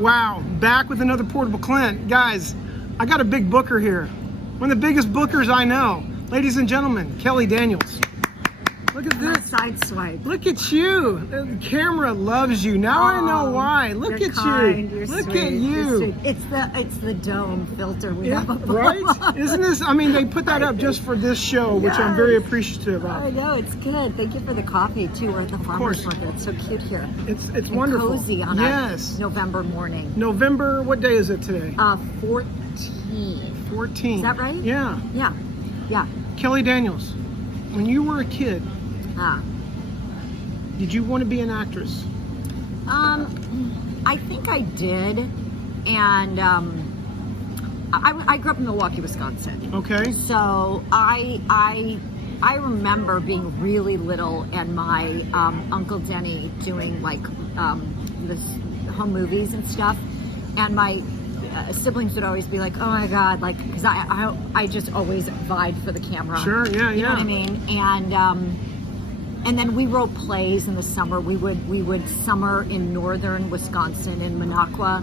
Wow, back with another Portable Clint. Guys, I got a big booker here. One of the biggest bookers I know. Ladies and gentlemen, Keli Daniels. Look at this. Sideswipe. Look at you. The camera loves you. Now I know why. Look at kind, you. You're Look sweet, at you're you. sweet. It's the dome filter we have up Right? Isn't this, I mean, they put that up just for this show, which I'm very appreciative of. I know, it's good. Thank you for the coffee, too. We're at the farmer's market. It's so cute here. It's and wonderful. Cozy on a November morning. November, what day is it today? 14. 14. Is that right? Yeah. Yeah. Yeah. Keli Daniels, when you were a kid, did you want to be an actress? I think I did, and I grew up in Milwaukee, Wisconsin. Okay. So I remember being really little and my Uncle Denny doing like this home movies and stuff, and my siblings would always be like, "Oh my God!" Like, because I just always vied for the camera. Sure. Yeah. You know what I mean? And then we wrote plays in the summer. We would summer in northern Wisconsin in Minocqua,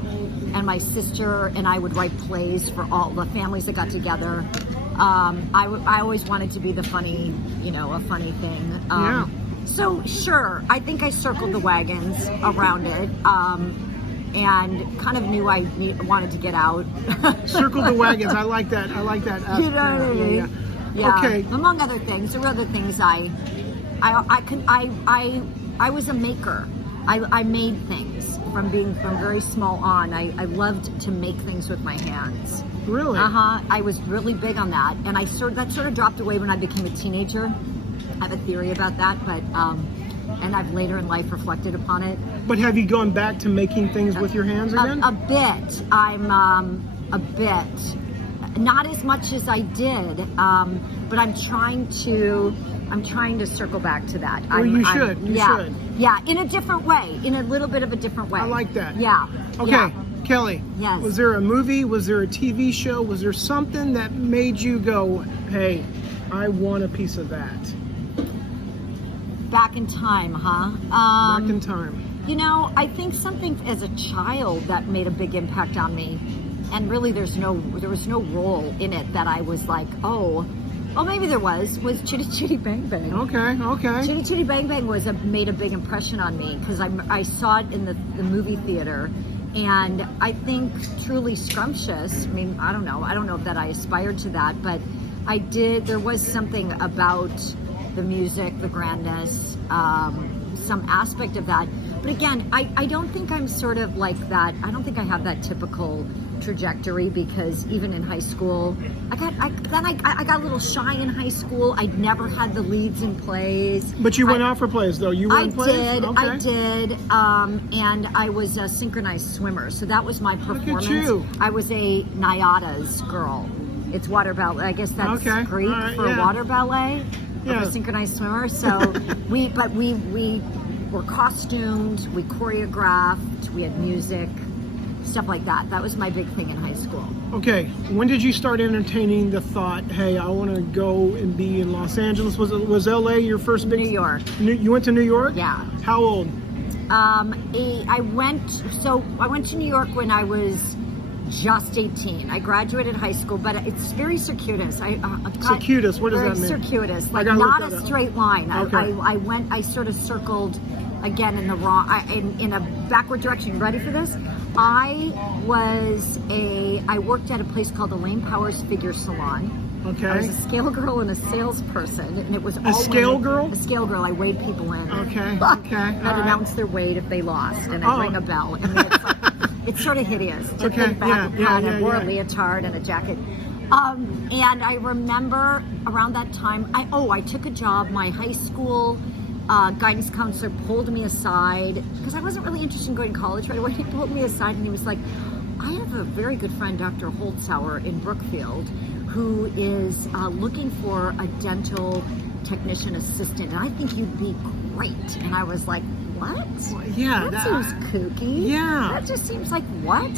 and my sister and I would write plays for all the families that got together. I always wanted to be the funny, a funny thing. So sure, I think I circled the wagons around it, and kind of knew I wanted to get out. Circle the wagons. I like that. I like that. You know what I mean? Yeah. Okay. Among other things, there were other things I was a maker. I made things from very small on. I loved to make things with my hands. Really? I was really big on that, and that sort of dropped away when I became a teenager. I have a theory about that, but and I've later in life reflected upon it. But have you gone back to making things with your hands again? A bit. I'm a bit. Not as much as I did, but I'm trying to circle back to that. Well, you should. You should. Yeah, in a different way, in a little bit of a different way. I like that. Yeah. Okay, yeah. Keli. Yes. Was there a movie? Was there a TV show? Was there something that made you go, "Hey, I want a piece of that"? Back in time, huh? Back in time. I think something as a child that made a big impact on me, and really there was no role in it that I was like, oh, maybe there was Chitty Chitty Bang Bang. Okay. Chitty Chitty Bang Bang made a big impression on me because I saw it in the movie theater, and I think truly scrumptious. I mean, I don't know if that I aspired to that, but I did. There was something about the music, the grandness, some aspect of that. But again, I don't think I'm sort of like that. I don't think I have that typical trajectory, because even in high school, I got a little shy in high school. I'd never had the leads in plays. But you went out for plays, though. You were in plays? I did. And I was a synchronized swimmer, so that was my performance. Look at you. I was a Nyada's girl. It's water ballet. I guess that's Greek for water ballet. Yeah. For synchronized swimmer. So we were costumed, we choreographed, we had music, stuff like that. That was my big thing in high school. Okay, when did you start entertaining the thought, hey, I want to go and be in Los Angeles? Was LA your first big? New York. You went to New York? Yeah. How old? I went to New York when I was just 18. I graduated high school, but it's very circuitous. Circuitous, what does that mean? Circuitous, like not a straight line. Okay. I sort of circled again in the wrong, in a backward direction. You ready for this? I worked at a place called the Lane Powers Figure Salon. Okay. I was a scale girl and a salesperson, and it was all scale women. girl? A scale girl. I weighed people in. Okay. I'd announce their weight if they lost, and I'd ring a bell. I mean, it's sort of hideous. Okay. I wore a leotard and a jacket. And I remember around that time, I took a job. My high school guidance counselor pulled me aside because I wasn't really interested in going to college right away. He pulled me aside and he was like, I have a very good friend, Dr. Holtzhauer in Brookfield, who is looking for a dental technician assistant, and I think you'd be great. And I was like, what? Yeah. That seems kooky. Yeah. That just seems like, what?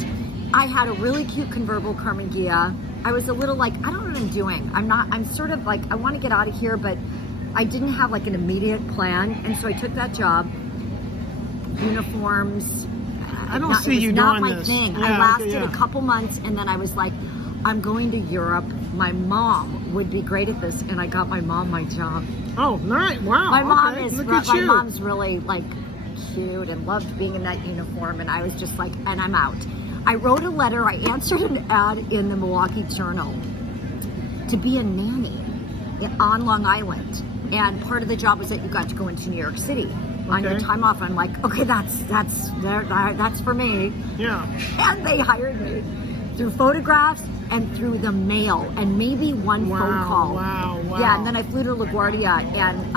I had a really cute convertible Carmen Ghia. I was a little like, I don't know what I'm doing. I'm sort of like, I want to get out of here, but I didn't have like an immediate plan. And so I took that job, uniforms, I don't not, see it you was not doing my this. thing. Yeah, I lasted yeah. a couple months, and then I was like, I'm going to Europe. My mom would be great at this, and I got my mom my job. Oh, nice. Wow. My mom okay. is Look my at you. mom's really like cute and loved being in that uniform, and I was just like, and I'm out. I wrote a letter. I answered an ad in the Milwaukee Journal to be a nanny on Long Island, and part of the job was that you got to go into New York City on your Okay. time off. I'm like, okay, that's for me. Yeah. And they hired me through photographs and through the mail, and maybe one phone call. Wow. Yeah, and then I flew to LaGuardia, and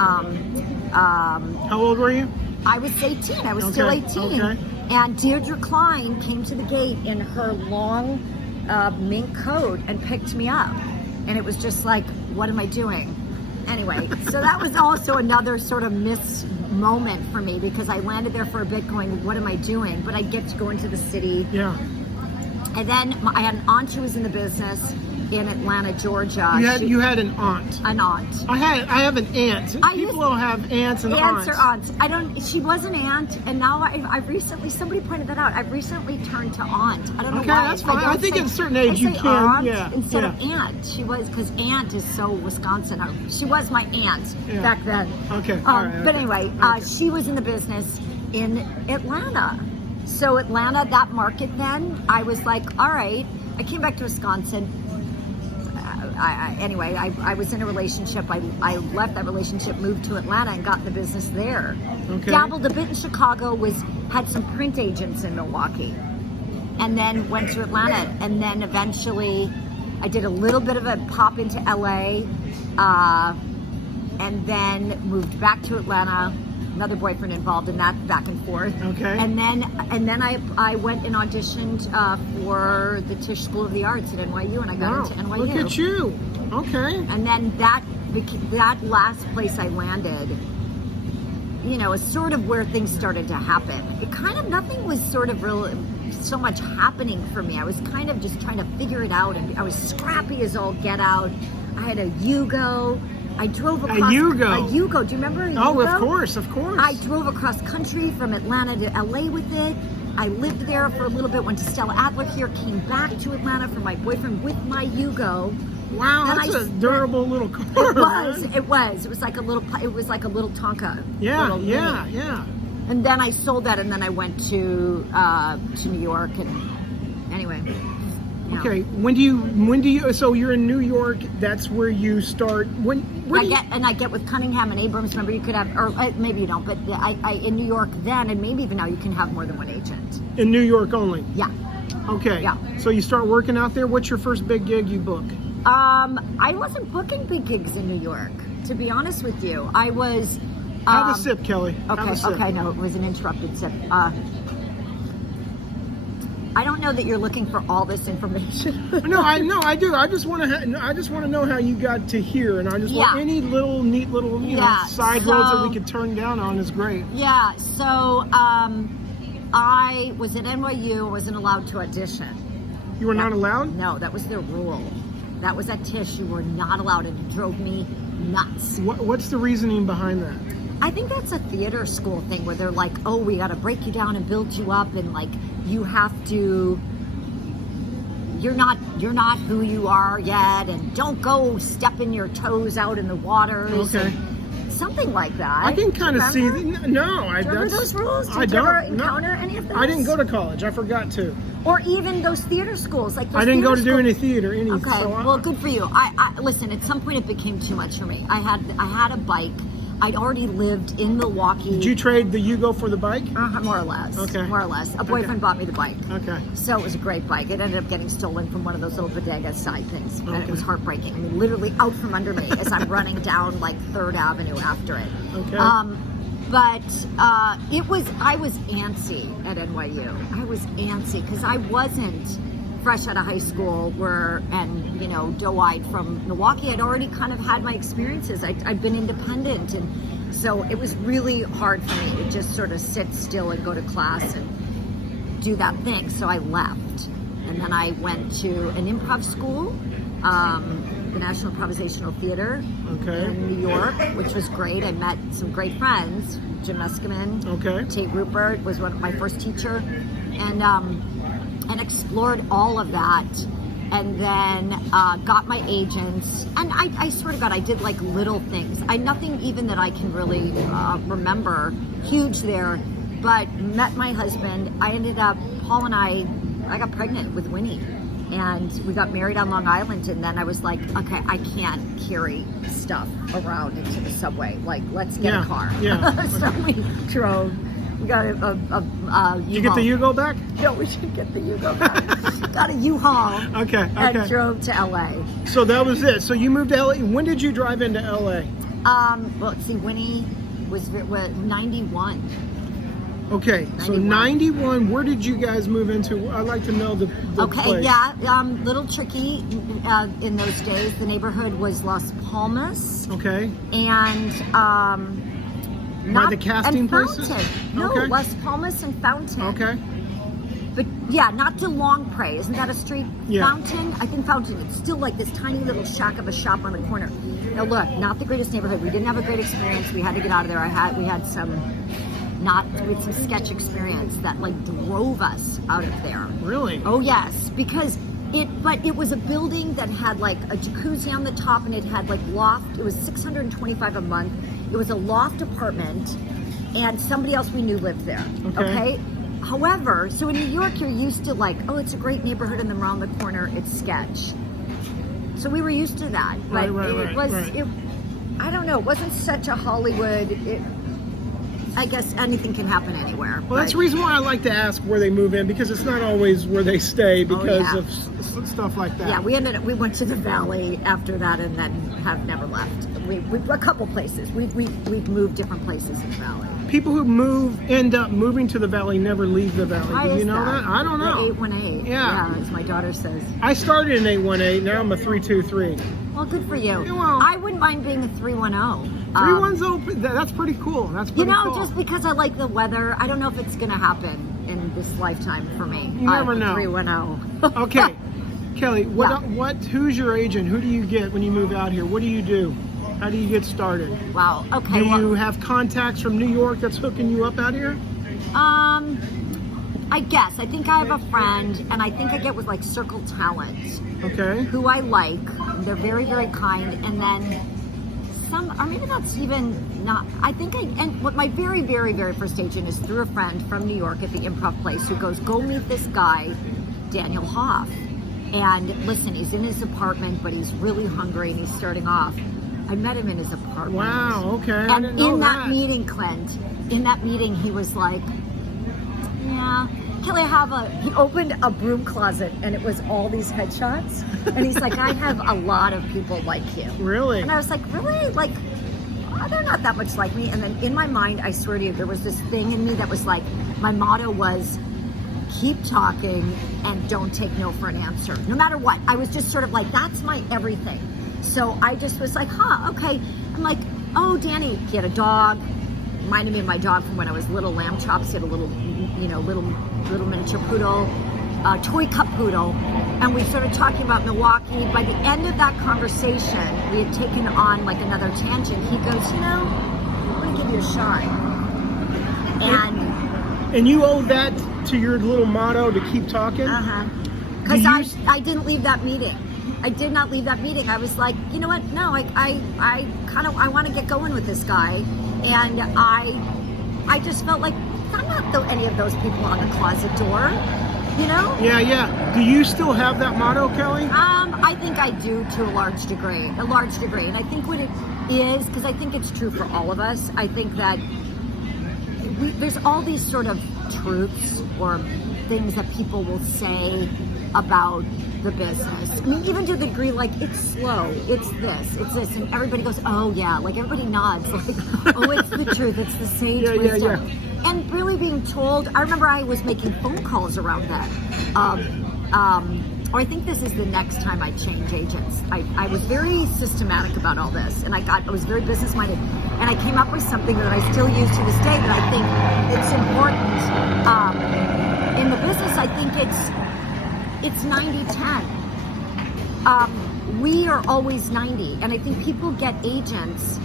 How old were you? I was 18. I was still 18. Okay. And Deirdre Klein came to the gate in her long mink coat and picked me up. And it was just like, what am I doing? Anyway, so that was also another sort of missed moment for me, because I landed there for a bit going, what am I doing? But I get to go into the city. Yeah. And then I had an aunt who was in the business in Atlanta, Georgia. You had an aunt. An aunt. I have an aunt. People will have aunts and Aunts aunts. or aunts. She was an aunt, and now I've recently, somebody pointed that out, I've recently turned to aunt. I don't know Okay, why. that's fine. I think say- at a certain age I you say can, aunt yeah, instead yeah. of aunt. She was, because aunt is so Wisconsin. She was my aunt back then. Okay, all right, But okay. anyway, Okay. she was in the business in Atlanta. So Atlanta, that market then, I was like, all right. I came back to Wisconsin. Anyway, I was in a relationship. I left that relationship, moved to Atlanta, and got in the business there. Okay. Dabbled a bit in Chicago, had some print agents in Milwaukee, and then went to Atlanta. And then eventually, I did a little bit of a pop into LA, and then moved back to Atlanta. Another boyfriend involved in that, back and forth. Okay. And then I went and auditioned for the Tisch School of the Arts at NYU, and I got into NYU. Look at you. Okay. And then that last place I landed, is sort of where things started to happen. It kind of, nothing was sort of really so much happening for me. I was kind of just trying to figure it out, and I was scrappy as all get out. I had a Yugo. I drove across A Yugo. A Yugo. Do you remember a Yugo? Oh, of course. I drove across country from Atlanta to LA with it. I lived there for a little bit, went to Stella Adler here, came back to Atlanta for my boyfriend with my Yugo. Wow, And that's a durable little car. It was. man. It was. It was like a little Tonka. Yeah, little yeah, mini. yeah. And then I sold that, and then I went to New York, and anyway. Yeah. Okay, when do you? So you're in New York. That's where you start. I get with Cunningham and Abrams. Remember, you could have, or maybe you don't, but I in New York then, and maybe even now, you can have more than one agent. In New York only. Yeah. Okay. Yeah. So you start working out there. What's your first big gig you book? I wasn't booking big gigs in New York, to be honest with you. I was. Have a sip, Kelly. Have a sip. Okay, no, it was an interrupted sip. I don't know that you're looking for all this information. No, I do. I just want to know how you got to here, and I just want any little neat little side roads that we could turn down on is great. Yeah. So I was at NYU. Wasn't allowed to audition. You were not allowed? No, that was their rule. That was at Tisch. You were not allowed, and it drove me nuts. What's the reasoning behind that? I think that's a theater school thing where they're like, oh, we got to break you down and build you up, and like you have to. You're not who you are yet, and don't go stepping your toes out in the waters. Okay. And something like that. I can kind of see. No, I Remember those rules? I Did you ever don't encounter any of those? I didn't go to college. I forgot to. Or even those theater schools, like those I didn't go to theater do schools. any theater. Okay, So well, good for you. I listen. At some point, it became too much for me. I had a bike. I'd already lived in Milwaukee. Did you trade the Yugo for the bike? More or less. Okay. More or less. A boyfriend bought me the bike. Okay. So it was a great bike. It ended up getting stolen from one of those little bodega side things. And Okay. it was heartbreaking. I mean, literally out from under me as I'm running down like 3rd Avenue after it. Okay. I was antsy at NYU. I was antsy because I wasn't fresh out of high school doe-eyed from Milwaukee. I'd already kind of had my experiences. I'd been independent, and so it was really hard for me to just sort of sit still and go to class and do that thing. So I left, and then I went to an improv school, the National Improvisational Theater in New York, which was great. I met some great friends. Jim Meskimen, Okay. Tate Rupert was my first teacher. and explored all of that. And then got my agents, and I swear to God, I did like little things. Nothing even that I can really remember huge there, but met my husband. I ended up, Paul and I got pregnant with Winnie, and we got married on Long Island. And then I was like, okay, I can't carry stuff around into the subway. Like, let's get a car. Yeah. So we drove. We got a You get the Yugo back? No, we should get the Yugo back. Got a U-Haul. Okay. And drove to LA. So that was it. So you moved to LA. When did you drive into LA? Well, let's see, Winnie was 91. Okay, 91. So 91, where did you guys move into? I'd like to know the place. Little tricky in those days. The neighborhood was Las Palmas. Okay. And by the casting places? No, okay. Las Palmas and Fountain. Okay. But yeah, not DeLong Prey. Isn't that a street? Yeah. Fountain? I think Fountain. It's still like this tiny little shack of a shop on the corner. Now look, not the greatest neighborhood. We didn't have a great experience. We had to get out of there. We had some sketch experience that like drove us out of there. Really? Oh yes, because it was a building that had like a jacuzzi on the top, and it had like loft. It was $625 a month. It was a loft apartment, and somebody else we knew lived there. Okay? However, so in New York, you're used to like, oh, it's a great neighborhood, and then around the corner, it's sketch. So we were used to that. But I don't know, it wasn't such a Hollywood. I guess anything can happen anywhere. Well, that's the reason why I like to ask where they move in, because it's not always where they stay because of stuff like that. Yeah, we went to the Valley after that, and then have never left. We a couple places. We've moved different places in the Valley. People who end up moving to the Valley never leave the Valley. Why Do you know that? I don't know. 818. Yeah, as my daughter says. I started in 818. Now I'm a 323. Well, good for you. Well, I wouldn't mind being a 310. 310. That's pretty cool. That's pretty cool. Just because I like the weather. I don't know if it's going to happen in this lifetime for me. You never know. 310. Okay, Keli. Who's your agent? Who do you get when you move out here? What do you do? How do you get started? Wow. Okay. Do you have contacts from New York that's hooking you up out here? I guess. I think I have a friend, and I think I get with like Circle Talent. Okay. Who I like. They're very, very kind. And then or maybe that's even not, what my very, very, very first agent is through a friend from New York at the Improv Place who goes, go meet this guy, Daniel Hoff. And listen, he's in his apartment, but he's really hungry and he's starting off. I met him in his apartment. Wow, okay. And I didn't know that meeting, Clint, he was like, yeah, Keli, he opened a broom closet and it was all these headshots. And he's like, I have a lot of people like you. Really? And I was like, really? Like, they're not that much like me. And then in my mind, I swear to you, there was this thing in me that was like, my motto was, keep talking and don't take no for an answer. No matter what. I was just sort of like, that's my everything. So I just was like, okay. I'm like, oh, Danny, he had a dog. Reminded me of my dog from when I was little, Lamb Chops. He had a little, little miniature poodle, toy cup poodle. And we started talking about Milwaukee. By the end of that conversation, we had taken on like another tangent. He goes, I'm going to give you a shot. And you owe that to your little motto to keep talking? Because I didn't leave that meeting. I did not leave that meeting. I was like, you know what? No, I want to get going with this guy. And I just felt like I'm not any of those people on the closet door, you know? Yeah. Do you still have that motto, Keli? I think I do to a large degree. And I think what it is, because I think it's true for all of us, I think that there's all these sort of truths or things that people will say about the business. I mean, even to the degree, like, it's slow, it's this, and everybody goes, oh yeah, like everybody nods, like, oh, it's the truth, it's the sage wisdom. And really being told, I remember I was making phone calls around that. Or I think this is the next time I change agents. I was very systematic about all this, and I was very business minded, and I came up with something that I still use to this day that I think it's important. In the business, I think it's 90-10. We are always 90, and I think people get agents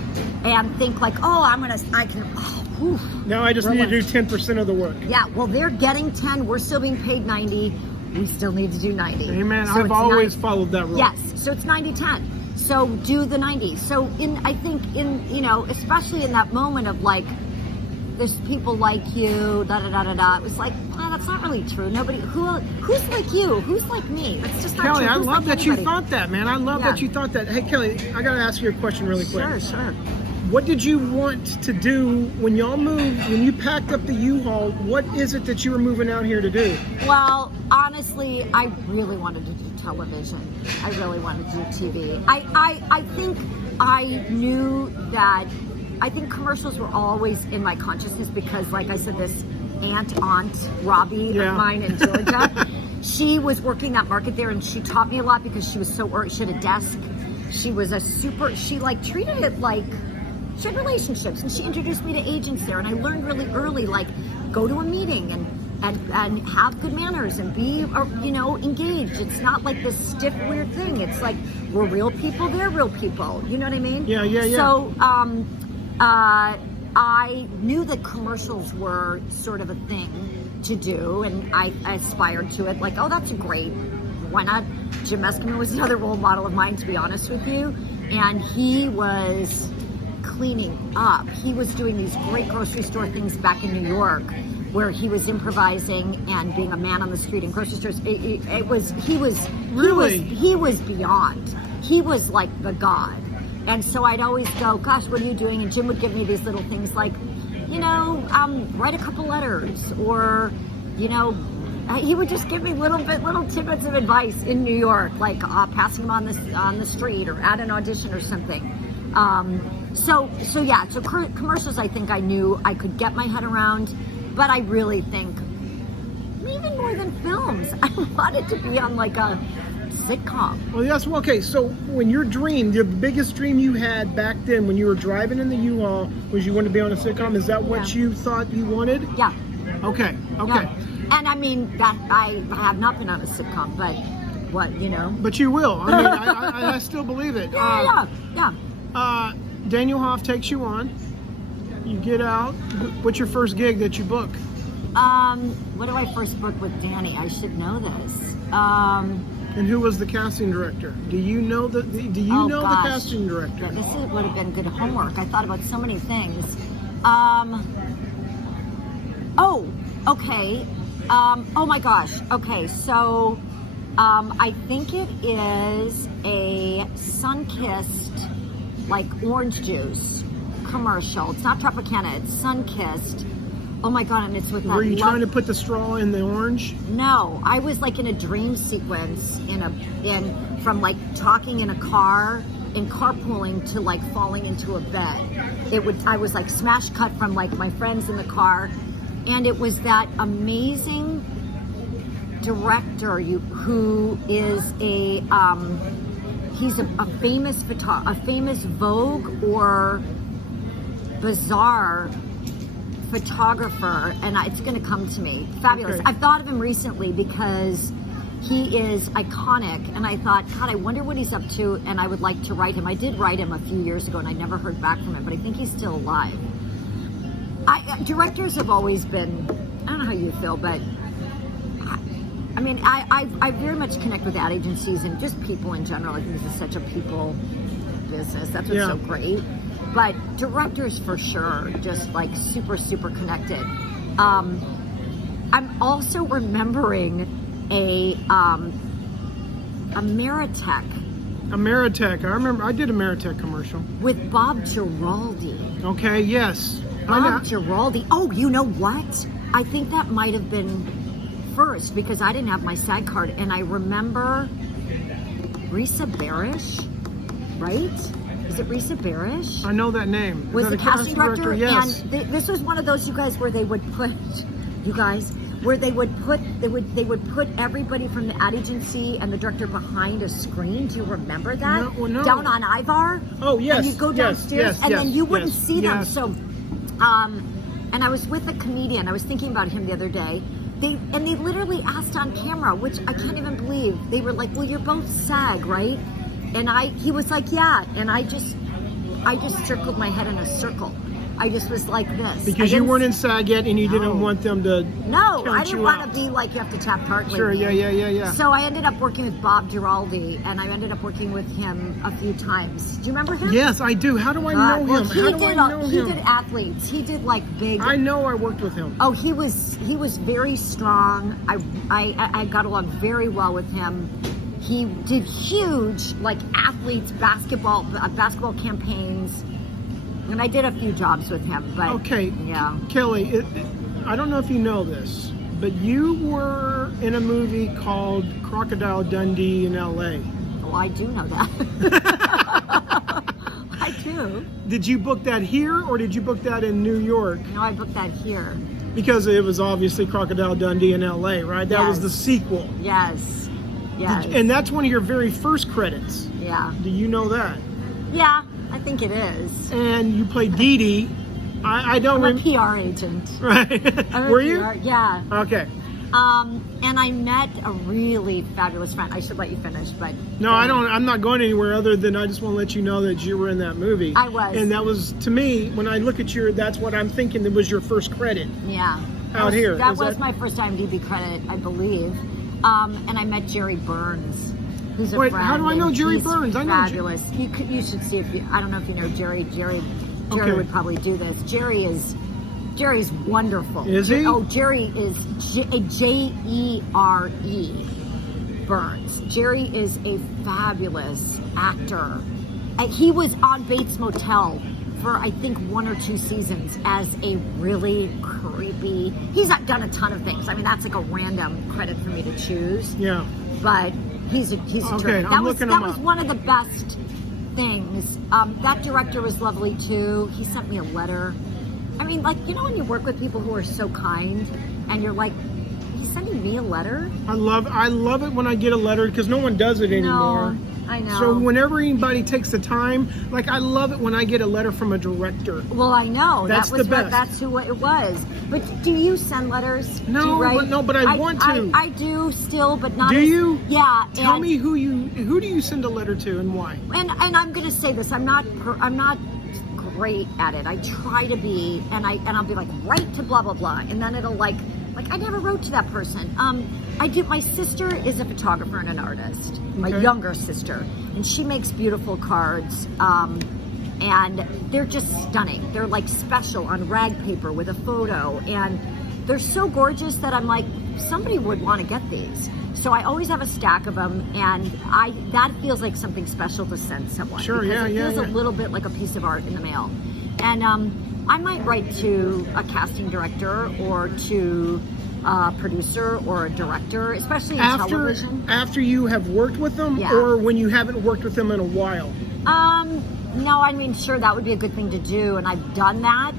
and think like, oh, I can. Oh, oof, Now I just need to do 10% of the work. Yeah, well, they're getting 10. We're still being paid 90. We still need to do 90. Amen. So I've always followed that rule. Yes. So it's 90-10. So do the 90. So I think especially in that moment of like, there's people like you, da da da da da. It was like, that's not really true. Nobody who's like you, who's like me. That's just not Kelly, true. I Who's love like that you anybody? thought that, man. I love that you thought that. Hey, Kelly, I got to ask you a question really quick. Sure. What did you want to do when y'all moved, when you packed up the U-Haul? What is it that you were moving out here to do? Well, honestly, I really wanted to do television. I really wanted to do TV. I think I knew that, I think commercials were always in my consciousness because, like I said, this aunt Robbie of mine in Georgia, she was working that market there, and she taught me a lot because she was so early. She had a desk. She was she like treated it like, she had relationships, and she introduced me to agents there, and I learned really early, like, go to a meeting and have good manners and be engaged. It's not like this stiff weird thing. It's like, we're real people, they're real people. You know what I mean? Yeah. So I knew that commercials were sort of a thing to do, and I aspired to it. Like, oh, that's great. Why not? Jim Eskerman was another role model of mine, to be honest with you, and he was cleaning up. He was doing these great grocery store things back in New York, where he was improvising and being a man on the street in grocery stores. He was beyond. He was like the god. And so I'd always go, gosh, what are you doing? And Jim would give me these little things like, write a couple letters, or, he would just give me little tidbits of advice in New York, like passing him on the street or at an audition or something. So commercials, I think I knew I could get my head around, but I really think even more than films, I wanted to be on like a sitcom. Well, yes. Okay. So when the biggest dream you had back then when you were driving in the U-Haul was you wanted to be on a sitcom? Is that what you thought you wanted? Yeah. Okay. Yeah. And I mean, that I have not been on a sitcom, but But you will. I mean, I still believe it. Yeah. Daniel Hoff takes you on. You get out. What's your first gig that you book? What do I first book with Danny? I should know this. And who was the casting director? Do you know the casting director? Yeah, this would have been good homework. I thought about so many things. Okay. Oh my gosh. Okay, so I think it is a sun-kissed, like, orange juice commercial. It's not Tropicana, it's sun-kissed. Oh my God, and it's with that. Were you trying to put the straw in the orange? No, I was like in a dream sequence from like talking in a car, in carpooling to like falling into a bed. I was like smash cut from like my friends in the car, and it was that amazing director who is he's a famous Vogue or Bazaar photographer, and it's going to come to me. Fabulous. Okay. I've thought of him recently because he is iconic, and I thought, God, I wonder what he's up to, and I would like to write him. I did write him a few years ago, and I never heard back from him, but I think he's still alive. Directors have always been, I don't know how you feel, but I mean, I very much connect with ad agencies and just people in general. I think this is such a people business. That's what's so great. But directors for sure, just like super, super connected. I'm also remembering a Ameritech. Ameritech. I remember I did a Ameritech commercial. With Bob Giraldi. Okay, yes. Bob Giraldi. Oh, you know what? I think that might have been first because I didn't have my SAG card, and I remember Risa Barish, right? Is it Risa Barish? I know that name. Was the casting director? Yes. And this was one of those where they would put everybody from the ad agency and the director behind a screen. Do you remember that? No. Down on Ivar. Oh yes. And you go downstairs and then you wouldn't see them. Yes. So, and I was with a comedian. I was thinking about him the other day. They literally asked on camera, which I can't even believe. They were like, "Well, you're both SAG, right?" And he was like, "Yeah." And I I just circled my head in a circle. I just was like this. Because you weren't in SAG yet and you didn't No. want them to No, I count didn't you want out. to be like, you have to tap partly. Sure, yeah. So I ended up working with Bob Giraldi, and I ended up working with him a few times. Do you remember him? Yes, I do. How do I know Well, him? How do I know he him? did athletes. He did like big. I know I worked with him. Oh, he was very strong. I got along very well with him. He did huge like athletes basketball campaigns, and I did a few jobs with him. But Okay, yeah. Keli, I don't know if you know this, but you were in a movie called Crocodile Dundee in L.A. Well, I do know that. I do. Did you book that here or did you book that in New York? No, I booked that here. Because it was obviously Crocodile Dundee in L.A., right? That was Yes. the sequel. Yes. Yes. And that's one of your very first credits. Yeah. Do you know that? Yeah, I think it is. And you played Dee Dee. I don't I'm a remember. PR agent. Right. I'm a Were PR, you? Yeah. Okay. And I met a really fabulous friend. I should let you finish, but No, I don't. I'm not going anywhere other than I just want to let you know that you were in that movie. I was. And that was, to me, when I look at that's what I'm thinking. That was your first credit. Yeah. Out here. That Is was that- my first IMDb credit, I believe. And I met Jerry Burns, who's a Wait, friend. how do I know and Jerry he's Burns? I know fabulous. You should see if you. I don't know if you know Jerry. Jerry Okay. would probably do this. Jerry's wonderful. Is he? Oh, Jerry is Jere Burns. Jerry is a fabulous actor. He was on Bates Motel for I think 1 or 2 seasons as a really creepy. He's not done a ton of things. I mean, that's like a random credit for me to choose. Yeah. But he's a Okay, terrific. I'm looking him That was up. one of the best things. That director was lovely too. He sent me a letter. I mean, like, you know when you work with people who are so kind and you're like, he's sending me a letter? I love it when I get a letter because no one does it anymore. No, I know. So whenever anybody takes the time, like I love it when I get a letter from a director. Well, I know. That's that was the best. That's who it was. But do you send letters? No, Do you write? but I want to. I do still, but not. Do as, you? Yeah. Tell and, me who do you send a letter to and why? And I'm going to say this. I'm not great at it. I try to be, and I'll be like, write to blah blah blah, and then it'll like I never wrote to that person. I do. My sister is a photographer and an artist. My Okay. younger sister, and she makes beautiful cards. And they're just stunning. They're like special on rag paper with a photo, and they're so gorgeous that I'm like, somebody would want to get these. So I always have a stack of them, and that feels like something special to send someone. Sure, because yeah, it feels yeah. a little bit like a piece of art in the mail. And I might write to a casting director or to a producer or a director, especially in television. After you have worked with them, Yeah. or when you haven't worked with them in a while. No, I mean, sure, that would be a good thing to do, and I've done that.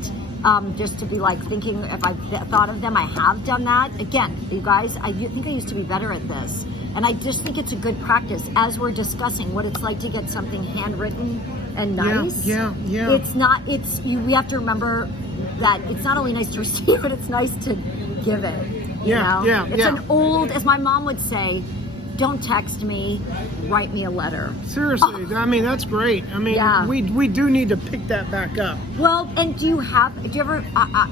Just to be like thinking if I've thought of them, I have done that. Again, you guys, I think I used to be better at this, and I just think it's a good practice as we're discussing what it's like to get something handwritten and nice. Yeah. It's not. We have to remember that it's not only nice to receive it; it's nice to give it. You know? It's an old, as my mom would say, don't text me, write me a letter. Seriously, I mean that's great. I mean, Yeah. we do need to pick that back up. Well, and do you ever,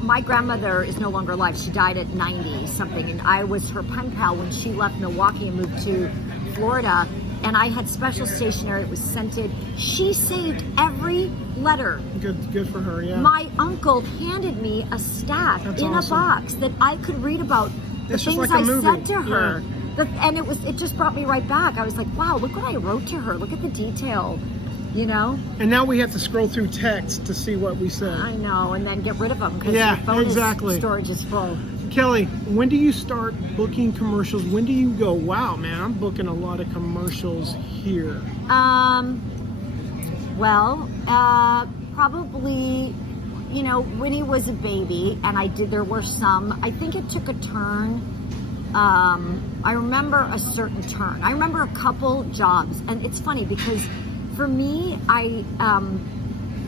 my grandmother is no longer alive. She died at 90 something, and I was her pen pal when she left Milwaukee and moved to Florida, and I had special stationery. It was scented. She saved every letter. Good for her. Yeah. My uncle handed me a stack That's in awesome. a box that I could read about the It's just things like a I movie. said to her. Yeah. And it just brought me right back. I was like, wow, look what I wrote to her. Look at the detail, you know? And now we have to scroll through text to see what we said. I know, and then get rid of them because Yeah, your phone exactly. storage is full. Keli, when do you start booking commercials? When do you go, wow, man, I'm booking a lot of commercials here? Probably, you know, when he was a baby, and there were some, I think it took a turn. I remember a certain turn. I remember a couple jobs, and it's funny because for me, I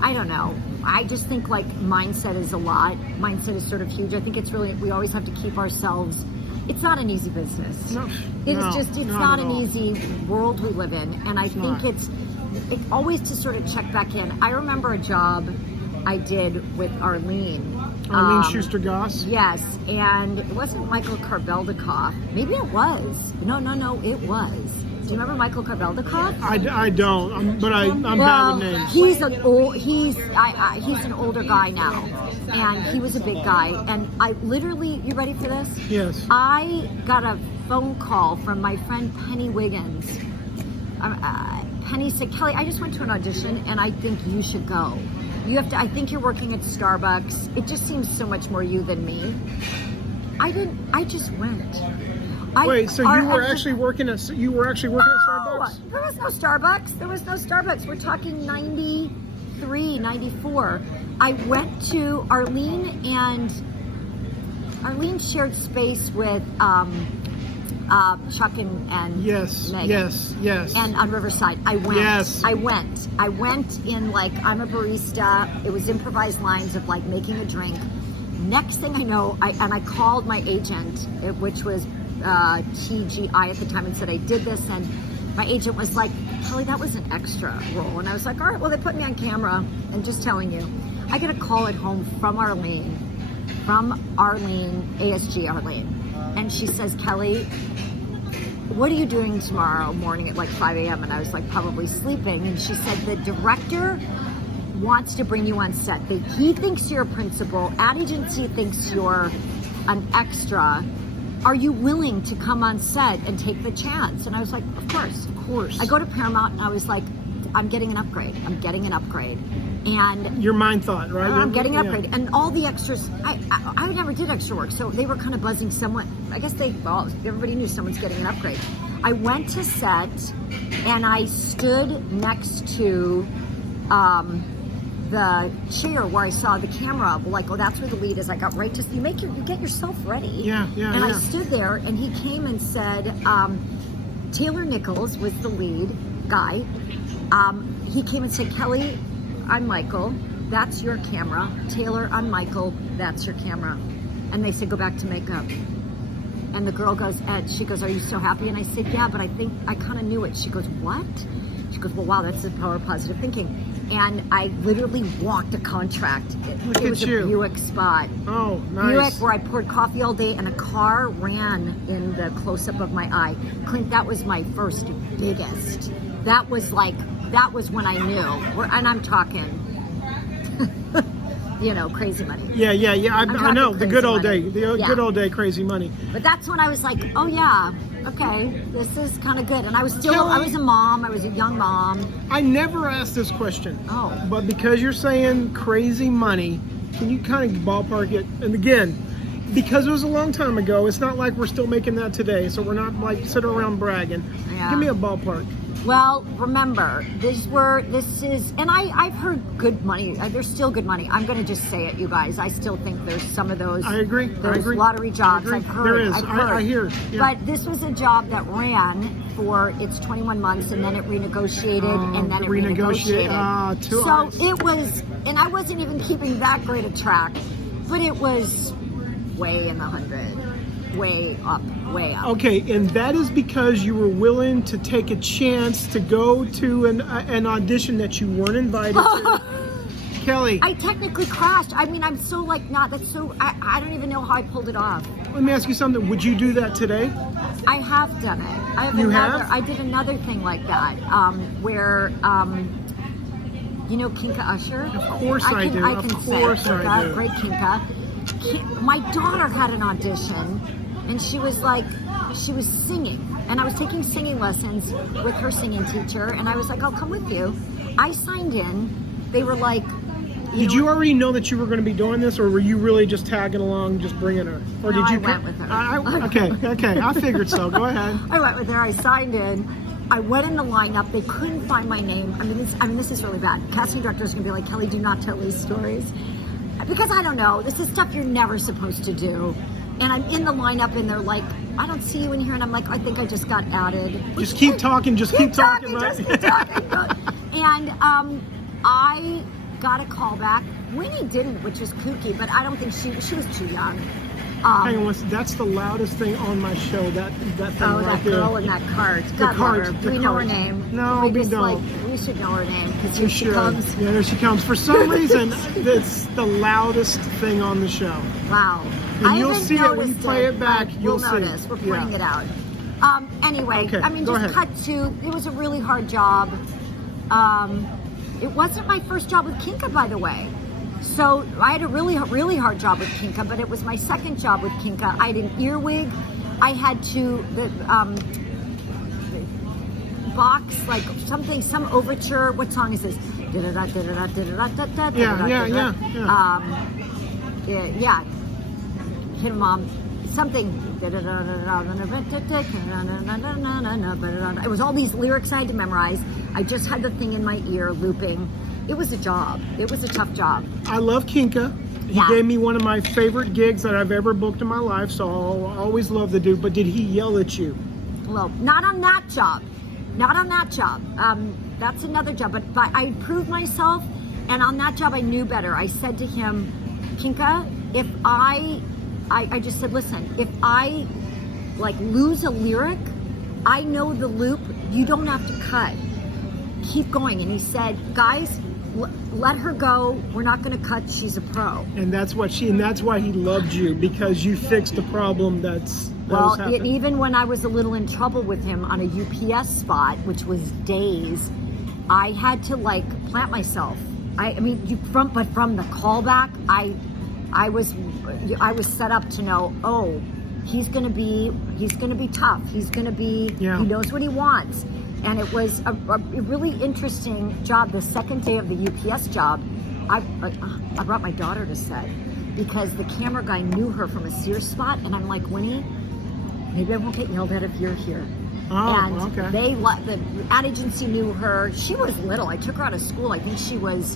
don't know. I just think like mindset is a lot. Mindset is sort of huge. I think it's really, we always have to keep ourselves it's not an easy business. No, It's not at an all. easy world we live in. And I think not. it's always to sort of check back in. I remember a job I did with Arlene. Arlene Schuster-Goss. Yes, and it wasn't Michael Karbeldikoff. Maybe it was. No, it was. Do you remember Michael Karbeldikoff? I don't, but I'm bad Well, with names. he's an older guy now, and he was a big guy. And I literally, you ready for this? Yes. I got a phone call from my friend Penny Wiggins. Penny said, Kelly, I just went to an audition, and I think you should go. You have to. I think you're working at Starbucks. It just seems so much more you than me. I didn't. I just went. Wait, so you were actually working at Starbucks? There was no Starbucks. There was no Starbucks. We're talking 93, 94. I went to Arlene, and Arlene shared space with Chuck and Yes, Megan. yes. And on Riverside, I went. Yes. I went in like, I'm a barista. It was improvised lines of like making a drink. Next thing I know, I called my agent, which was TGI at the time, and said I did this, and my agent was like, Kelly, that was an extra role. And I was like, all right, well, they put me on camera. And just telling you, I get a call at home from Arlene, ASG Arlene. And she says, Kelly, what are you doing tomorrow morning at like 5 a.m.? And I was like, probably sleeping. And she said, the director wants to bring you on set. He thinks you're a principal. Ad agency thinks you're an extra. Are you willing to come on set and take the chance? And I was like, of course. Of course. I go to Paramount and I was like, I'm getting an upgrade. And Your mind thought, right? I'm getting an upgrade. And all the extras, I never did extra work, so they were kind of buzzing someone. I guess everybody knew someone's getting an upgrade. I went to set and I stood next to the chair where I saw the camera. Like, oh, that's where the lead is. I got right to, you get yourself ready. Yeah. And I stood there and he came and said, Taylor Nichols was the lead guy. He came and said, Kelly, I'm Michael, that's your camera. Taylor, I'm Michael, that's your camera. And they said, go back to makeup. And the girl goes, Ed, she goes, are you so happy? And I said, yeah, but I think I kind of knew it. She goes, what? She goes, well, wow, that's the power of positive thinking. And I literally walked a contract. It was a Buick spot. Oh, nice. Buick, where I poured coffee all day and a car ran in the close-up of my eye. Clint, that was my first biggest. That was when I knew. And I'm talking, crazy money. Yeah. I know the good old day, good old day, crazy money. But that's when I was like, oh yeah, okay, this is kind of good. And I was a mom. I was a young mom. I never asked this question. Oh. But because you're saying crazy money, can you kind of ballpark it? And again, because it was a long time ago, it's not like we're still making that today, so we're not like sitting around bragging. Yeah. Give me a ballpark. Well, remember, and I've heard good money. There's still good money. I'm going to just say it, you guys. I still think there's some of those. I agree. Those lottery jobs. I've heard. There is. I've heard. I hear. Yeah. But this was a job that ran for its 21 months, and then it renegotiated, and then it renegotiated. So it was, and I wasn't even keeping that great a track, but it was way in the 100. Way up. Okay, and that is because you were willing to take a chance to go to an audition that you weren't invited to. Kelly. I technically crashed. I mean, I'm so I don't even know how I pulled it off. Let me ask you something. Would you do that today? I have done it. I did another thing like that, where, Kinka Usher? Of course I do. I can say Kinka, great Kinka. My daughter had an audition, and she was singing, and I was taking singing lessons with her singing teacher, and I was like, I'll come with you. I signed in. They were like, Did you already know that you were going to be doing this, or were you really just tagging along, just bringing her? Or no, did you? I went with her. Okay. I figured so. Go ahead. I went with her. I signed in. I went in the lineup. They couldn't find my name. I mean, this is really bad. Casting directors are going to be like, Kelly, do not tell these stories. Because I don't know. This is stuff you're never supposed to do. And I'm in the lineup, and they're like, I don't see you in here. And I'm like, I think I just got added. Just keep talking. Just keep talking. Right? Just keep talking. And I got a call back. Winnie didn't, which was kooky, but I don't think she was too young. Hang on, that's the loudest thing on my show. That thing Oh, right that there. girl in that cart. The God cart, love her. the Do we know her cart. name? No, we just, don't. we should know her name because You here she should. comes. Yeah, there she comes. For some reason, it's the loudest thing on the show. Wow. And you'll haven't see it when you noticed play it back. but You'll we'll see notice. it. We're pointing it out. Anyway, Okay, I mean, go just ahead. cut to. It was a really hard job. It wasn't my first job with Kinka, by the way. So I had a really hard job with Kinka, but it was my second job with Kinka. I had an earwig. I had to box like some overture. What song is this? Yeah. Hit 'em, Mom. Something. It was all these lyrics I had to memorize. I just had the thing in my ear looping. It was a job. It was a tough job. I love Kinka. He Yeah. gave me one of my favorite gigs that I've ever booked in my life, so I'll always love the dude. But did he yell at you? Well, not on that job. Not on that job. That's another job. But I proved myself, and on that job I knew better. I said to him, Kinka, if I just said, listen, if I lose a lyric, I know the loop. You don't have to cut. Keep going. And he said, guys, let her go. We're not going to cut. She's a pro. And that's why he loved you, because you fixed the problem that was happening. Even when I was a little in trouble with him on a UPS spot, which was days, I had to plant myself. From the callback, I was set up to know, oh, he's gonna be tough. He's gonna be, Yeah. He knows what he wants. And it was a really interesting job. The second day of the UPS job, I brought my daughter to set because the camera guy knew her from a Sears spot, and I'm like, Winnie, maybe I won't get yelled at if you're here. Oh, And okay. the ad agency knew her. She was little. I took her out of school. I think she was.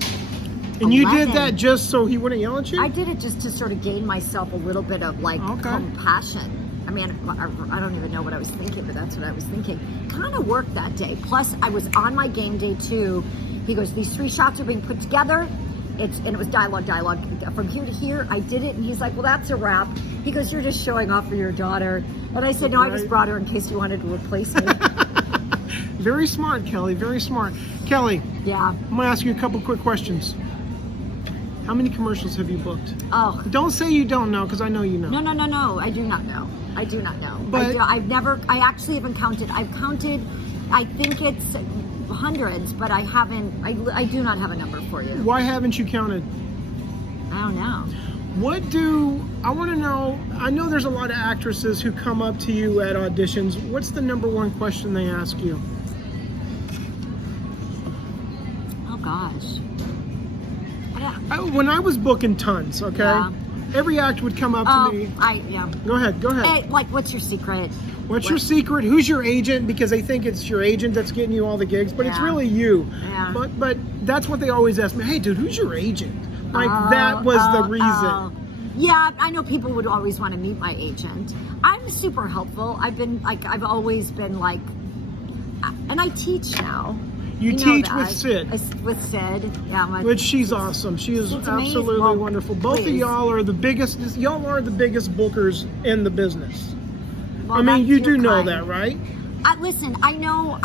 And you 11. did that just so he wouldn't yell at you? I did it just to sort of gain myself a little bit of compassion. I mean, I don't even know what I was thinking, but that's what I was thinking. Kind of worked that day. Plus, I was on my game day too. He goes, these 3 shots are being put together. And it was dialogue from here to here. I did it, and he's like, well, that's a wrap. He goes, you're just showing off for your daughter. And I said, no, I just brought her in case you wanted to replace me. Very smart, Keli. Very smart. Keli, Yeah. I'm going to ask you a couple quick questions. How many commercials have you booked? Oh. Don't say you don't know, because I know you know. No. I do not know. I do not know. But I actually haven't counted. I've counted, I think it's hundreds, but I do not have a number for you. Why haven't you counted? I don't know. I want to know, I know there's a lot of actresses who come up to you at auditions. What's the number one question they ask you? Oh gosh. When I was booking tons, okay? Yeah. Every actor would come up to me. Go ahead. Hey, what's your secret? What's your secret? Who's your agent? Because they think it's your agent that's getting you all the gigs, but it's Yeah. really you. Yeah. But that's what they always ask me. Hey, dude, who's your agent? That was the reason. Yeah, I know people would always want to meet my agent. I'm super helpful. I've always been and I teach now. You know teach that. with Sid. With Sid, yeah. Which she's awesome. She is Sid's amazing. absolutely Well, wonderful. Both of please. y'all are the biggest. Y'all are the biggest bookers in the business. Well, I mean, that's you your do know kind. that, right? Listen, I know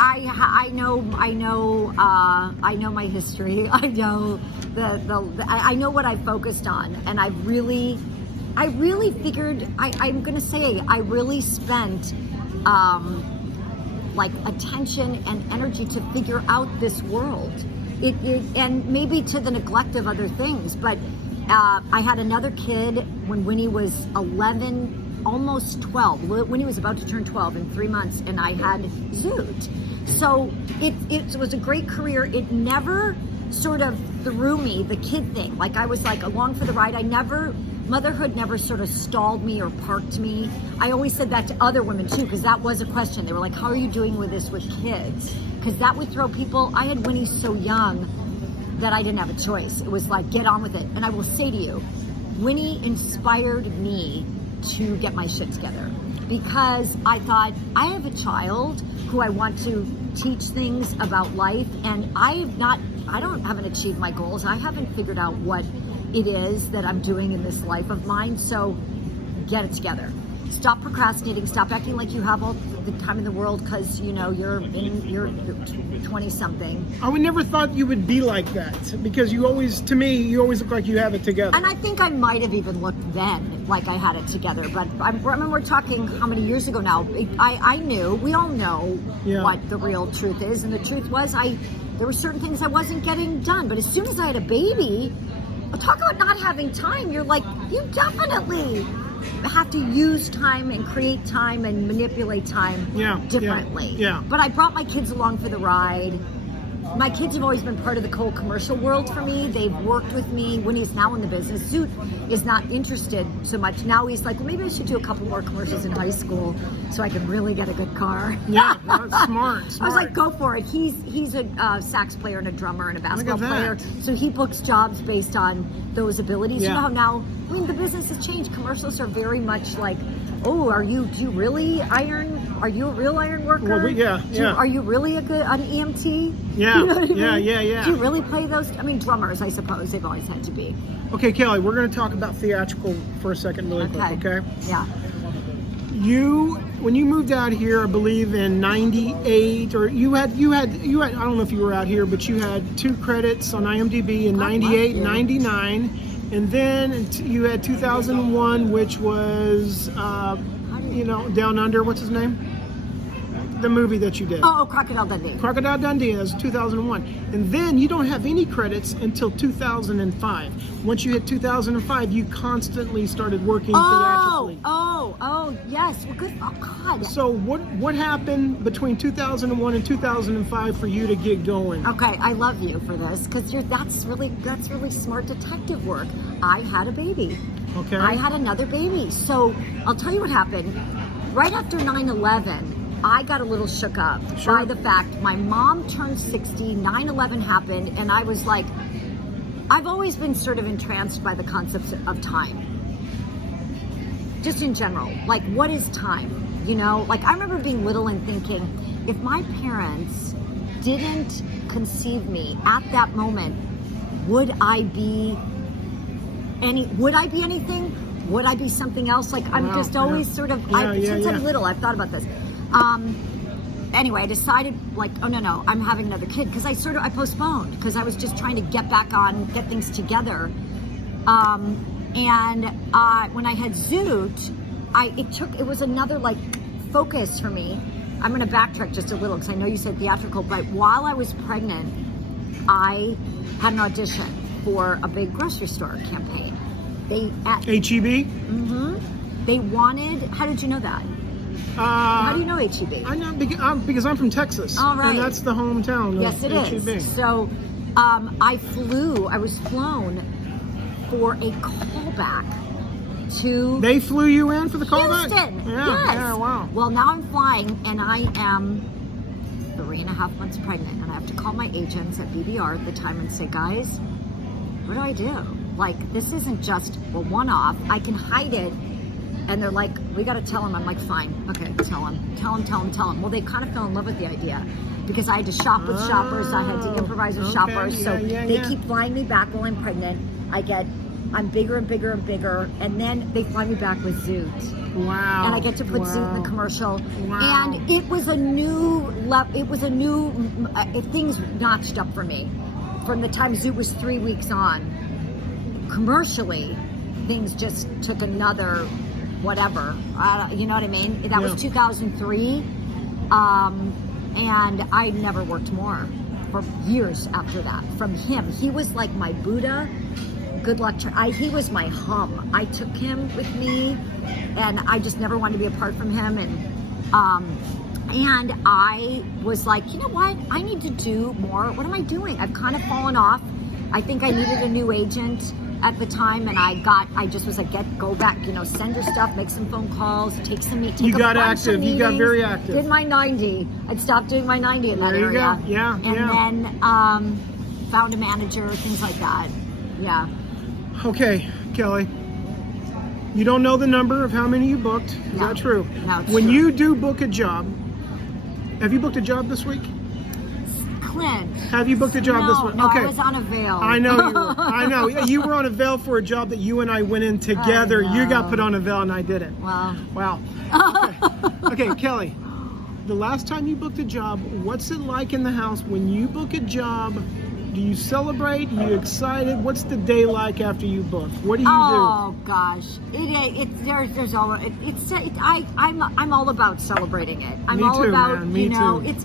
my history. I know I know what I focused on, and I really figured. I'm gonna say I really spent attention and energy to figure out this world. And maybe to the neglect of other things, but I had another kid when Winnie was 11. Almost 12, when he was about to turn 12 in 3 months, and I had Zoot. So it was a great career. It never sort of threw me, the kid thing. I was along for the ride. Motherhood never sort of stalled me or parked me. I always said that to other women too, because that was a question. They were like, how are you doing with this with kids? Because that would throw people. I had Winnie so young that I didn't have a choice. It was get on with it. And I will say to you, Winnie inspired me to get my shit together, because I thought, I have a child who I want to teach things about life, and haven't achieved my goals. I haven't figured out what it is that I'm doing in this life of mine. So get it together. Stop procrastinating. Stop acting like you have all the time in the world because you're 20-something. I would never thought you would be like that because you always look like you have it together. And I think I might have even looked then like I had it together. But I remember we're talking how many years ago now. I knew, we all know what the real truth is. And the truth was there were certain things I wasn't getting done. But as soon as I had a baby, talk about not having time. You're like, you definitely have to use time and create time and manipulate time differently. Yeah. But I brought my kids along for the ride. My kids have always been part of the whole commercial world for me. They've worked with me when he's now in the business. Zoot is not interested so much. Now he's like, well, maybe I should do a couple more commercials in high school so I can really get a good car. Yeah, that's smart. I was like, go for it. He's a sax player and a drummer and a basketball player. So he books jobs based on those abilities. You know how now, the business has changed. Commercials are very much like, oh, are you a real iron worker? Well, Are you really an EMT? Yeah, You know what I mean? yeah. Do you really play those? I mean, drummers, I suppose, they've always had to be. Okay, Keli, we're going to talk about theatrical for a second really quick, okay? Yeah. When you moved out here, I believe in 98, or you had, I don't know if you were out here, but you had 2 credits on IMDb in 98, 99. And then you had 2001, which was, Down Under. What's his name? The movie that you did. Oh, Crocodile Dundee. Crocodile Dundee, that was 2001. And then you don't have any credits until 2005. Once you hit 2005, you constantly started working theatrically. Oh, yes. Well, good. Oh, God. So what happened between 2001 and 2005 for you to get going? Okay, I love you for this because that's really smart detective work. I had a baby. Okay. I had another baby. So I'll tell you what happened. Right after 9/11, I got a little shook up by the fact my mom turned 60, 9/11 happened, and I was like, I've always been sort of entranced by the concept of time. Just in general, like, what is time? Like, I remember being little and thinking, if my parents didn't conceive me at that moment, would I be anything? Would I be something else? Like, I'm just always sort of, since I'm little, I've thought about this. Anyway, I decided, like, oh no, I'm having another kid because I postponed because I was just trying to get things together. And when I had Zoot, it was another like focus for me. I'm going to backtrack just a little because I know you said theatrical, but while I was pregnant, I had an audition for a big grocery store campaign. H-E-B? Mm-hmm. They wanted, how did you know that? How do you know H-E-B? I know because I'm from Texas. All right. And that's the hometown of Yes, it H-E-B. is. So I was flown for a callback to They flew you in for the callback? Houston. Yeah, Yes. yeah, wow. Well, now I'm flying and I am 3.5 months pregnant and I have to call my agents at BBR at the time and say, guys, what do I do? Like, this isn't just a one-off. I can hide it. And they're like, we got to tell him. I'm like, fine. Okay, tell him. Well, they kind of fell in love with the idea because I had to shop with shoppers. I had to improvise with shoppers. So they keep flying me back while I'm pregnant. I'm bigger and bigger and bigger. And then they fly me back with Zoot. Wow. And I get to put Zoot in the commercial. Wow. And it was things notched up for me. From the time Zoot was 3 weeks on, commercially, things just took another whatever. You know what I mean? That was 2003. And I never worked more for years after that from him. He was like my Buddha. Good luck. He was my hum. I took him with me and I just never wanted to be apart from him. And I was like, you know what? I need to do more. What am I doing? I've kind of fallen off. I think I needed a new agent at the time, and I just was like, go back, send your stuff, make some phone calls, take you got active. You got very active. Did my 90. I'd stopped doing my 90 in that area. There you go. Yeah. And then found a manager, things like that. Yeah. Okay, Keli. You don't know the number of how many you booked. Is that true? No, it's when true. you do book a job, have you booked a job this week? Clint. Have you booked a job this week? No, Okay. I was on a veil. I know you were. I know. You were on a veil for a job that you and I went in together. You got put on a veil and I didn't. Wow. Wow. Okay, Keli, the last time you booked a job, what's it like in the house when you book a job? Do you celebrate? Are you excited? What's the day like after you book? What do you do? Oh gosh, there's all I'm all about celebrating it. I'm Me all too, about man. Me too.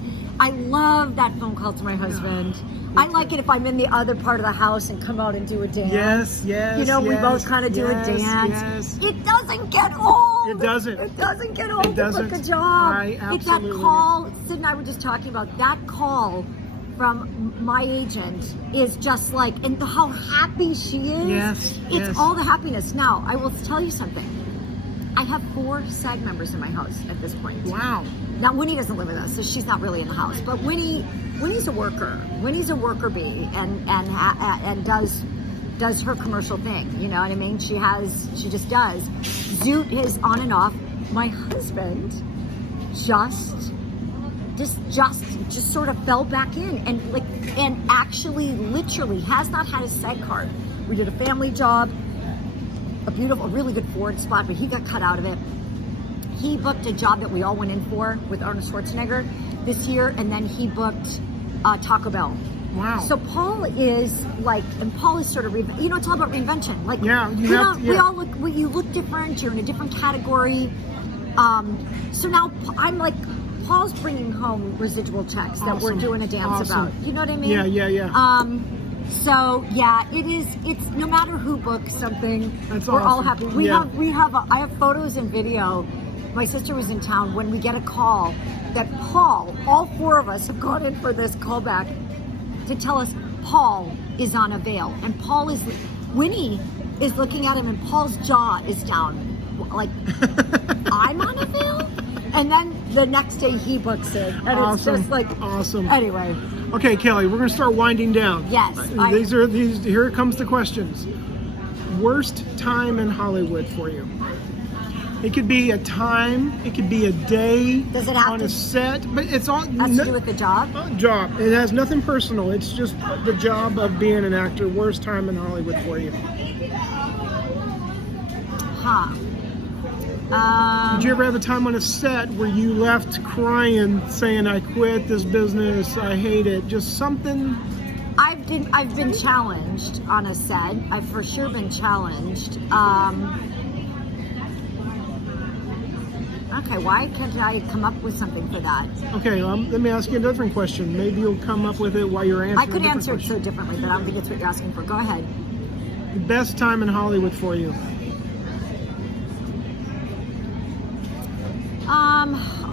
I love that phone call to my husband. I like it if I'm in the other part of the house and come out and do a dance. Yes. You know, we both kind of do a dance. Yes. It doesn't get old. It doesn't. It doesn't get old It doesn't. to book a job. Right, It's that absolutely. call. Sid and I were just talking about that call from my agent is just like, and how happy she is. Yes, It's yes. all the happiness. Now, I will tell you something. I have 4 SAG members in my house at this point. Wow. Now, Winnie doesn't live with us, so she's not really in the house. But Winnie's a worker. Winnie's a worker bee, and does her commercial thing. You know what I mean? She just does. Zoot is on and off. My husband just sort of fell back in and actually literally has not had a SAG card. We did a family job, a really good Ford spot, but he got cut out of it. He booked a job that we all went in for with Arnold Schwarzenegger this year, and then he booked Taco Bell. Wow. So Paul is sort of, it's all about reinvention. Like, Yeah, we all look, you look different, you're in a different category. So now I'm like, Paul's bringing home residual checks that we're Awesome. I dance Awesome. about. You know what I mean? Yeah. So yeah, it's no matter who books something, That's we're all awesome. happy. Yeah. I have photos and video. My sister was in town when we get a call that Paul, all 4 of us have gone in for this callback to tell us Paul is on a veil, and Winnie is looking at him, and Paul's jaw is down, like I'm on a veil. And then the next day he books it, and it's just like awesome. Anyway, Okay, Keli, we're gonna start winding down. Yes, Here comes the questions. Worst time in Hollywood for you? It could be a time. It could be a day. Does it have on to- a set? But it's all has to do with the job. job. It has nothing personal. It's just the job of being an actor. Worst time in Hollywood for you? Huh. Did you ever have a time on a set where you left crying, saying, "I quit this business. I hate it"? Just something. I've been challenged on a set. I've for sure been challenged. Okay, why can't I come up with something for that? Okay, let me ask you a different question. Maybe you'll come up with it while you're answering. I could a different answer it question. so differently, but I don't think it's what you're asking for. Go ahead. Best time in Hollywood for you?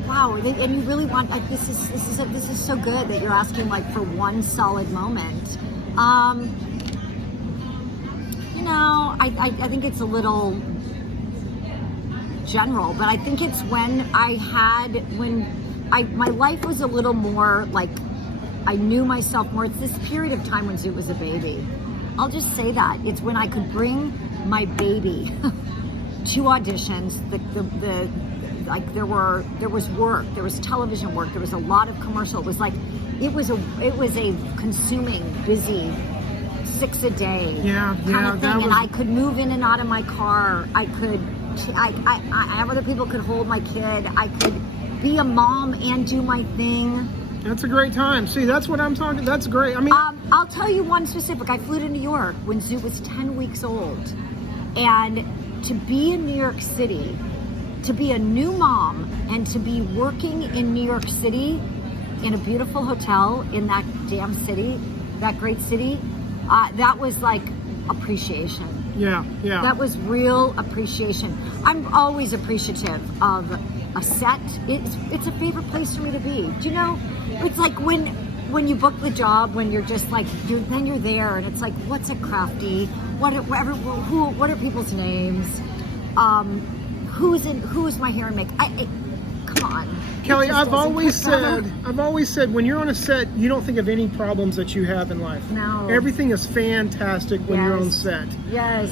Wow, and you really want this is so good that you're asking like for one solid moment. I think it's a little general, but I think it's when my life was a little more like I knew myself more. It's this period of time when Zoot was a baby. I'll just say that. It's when I could bring my baby to auditions. There was work, there was television work, there was a lot of commercial. It was a consuming, busy 6 a day kind of thing. And I could move in and out of my car. I have other people could hold my kid. I could be a mom and do my thing. That's a great time. See, that's what I'm talking. That's great. I mean, I'll tell you one specific. I flew to New York when Zoot was 10 weeks old, and to be in New York City, to be a new mom, and to be working in New York City in a beautiful hotel in that damn city, that great city, that was like appreciation. yeah. That was real appreciation. I'm always appreciative of a set. It's a favorite place for me to be. Do you know? It's like when you book the job, when you're just like then you're there, and it's like, what's it crafty? What are people's names? Who's my hair and makeup? Come on, Keli, I've always said when you're on a set, you don't think of any problems that you have in life. No. Everything is fantastic when you're on set. Yes.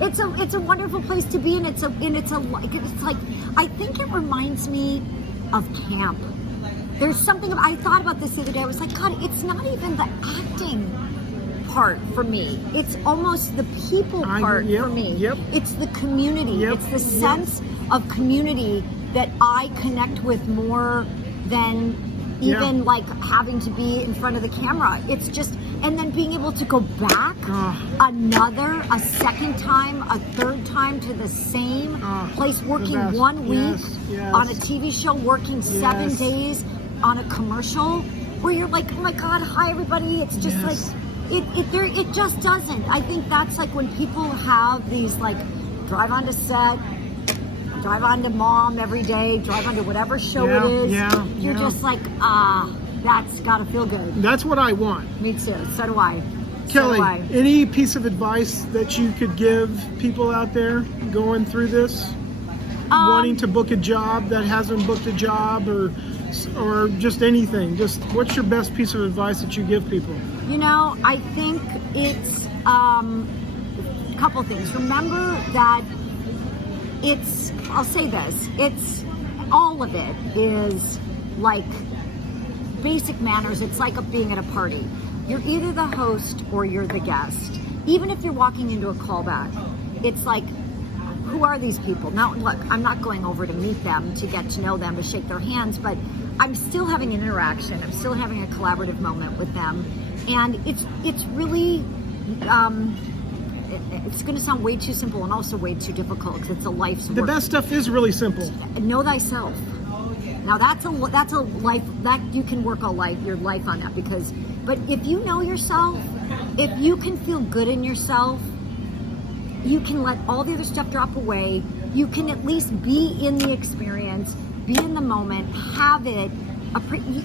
It's a wonderful place to be, and it's like I think it reminds me of camp. There's something, I thought about this the other day. I was like, God, it's not even the acting part for me. It's almost the people part for me. Yep. It's the community. Yep. It's the sense of community that I connect with more than even like having to be in front of the camera. It's just, and then being able to go back a second time, a third time to the same place, working 1 week on a TV show, working 7 days on a commercial, where you're like, oh my God, hi everybody. It's just like, it just doesn't. I think that's like when people have these like drive on to set, drive on to Mom every day, drive on to whatever show it is. You're just like, that's gotta feel good. That's what I want. Me too. So do I. Keli, any piece of advice that you could give people out there going through this, wanting to book a job that hasn't booked a job, or just anything? Just what's your best piece of advice that you give people? You know, I think it's a couple things. Remember that I'll say this, it's all of it is like basic manners. It's like being at a party. You're either the host or you're the guest. Even if you're walking into a callback, it's like, who are these people? Now, look, I'm not going over to meet them, to get to know them, to shake their hands, but I'm still having an interaction. I'm still having a collaborative moment with them. And it's really, it's going to sound way too simple and also way too difficult because it's a life's work. The best stuff is really simple. Know thyself. Now that's a life that you can work your life on that, but if you know yourself, if you can feel good in yourself, you can let all the other stuff drop away. You can at least be in the experience, be in the moment, have it.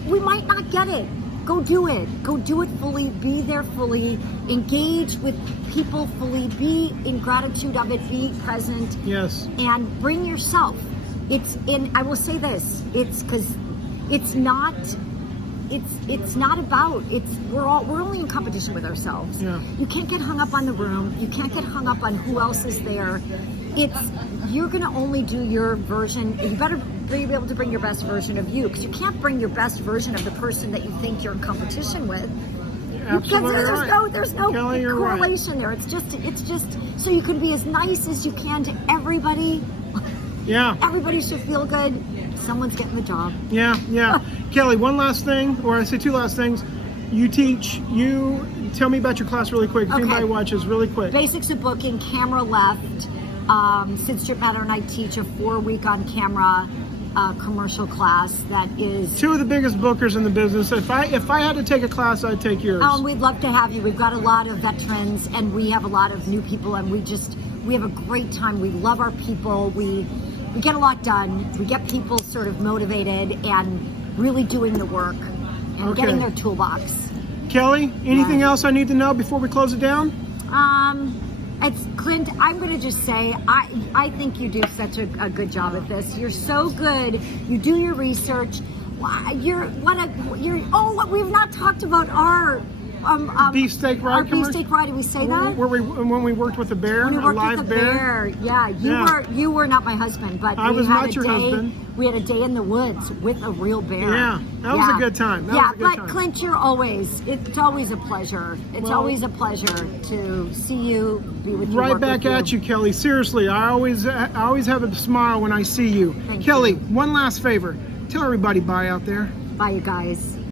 We might not get it. Go do it. Go do it fully. Be there fully. Engage with people fully. Be in gratitude of it. Be present. Yes. And bring yourself. I will say this. It's because it's not about, we're only in competition with ourselves. Yeah. You can't get hung up on the room. You can't get hung up on who else is there. You're going to only do your version. You better be able to bring your best version of you, because you can't bring your best version of the person that you think you're in competition with. Absolutely There's no Keli, correlation there. It's just so you can be as nice as you can to everybody. Yeah. Everybody should feel good. Someone's getting the job. Yeah. Keli, one last thing, or I say two last things. You teach. Tell me about your class really quick. If anybody watches, really quick. Basics of booking, camera left. Sid Strip Matter and I teach a 4-week on camera commercial class that is two of the biggest bookers in the business. If I had to take a class, I'd take yours. We'd love to have you. We've got a lot of veterans and we have a lot of new people, and we have a great time. We love our people. We get a lot done. We get people sort of motivated and really doing the work and getting their toolbox. Keli, anything else I need to know before we close it down? It's Clint. I'm going to just say I think you do such a good job at this. You're so good. You do your research. We've not talked about our beefsteak ride. Our beefsteak ride. Did we say that? When we worked with a bear, when we worked a live with the bear. Yeah, you were not my husband, but I was not your husband. We had a day in the woods with a real bear. Yeah, that was a good time. Clint, it's always a pleasure. It's always a pleasure to see you, be with you. Right back at you, Keli. Seriously, I always have a smile when I see you. Thank Keli, you. one last favor. Tell everybody bye out there. Bye, you guys.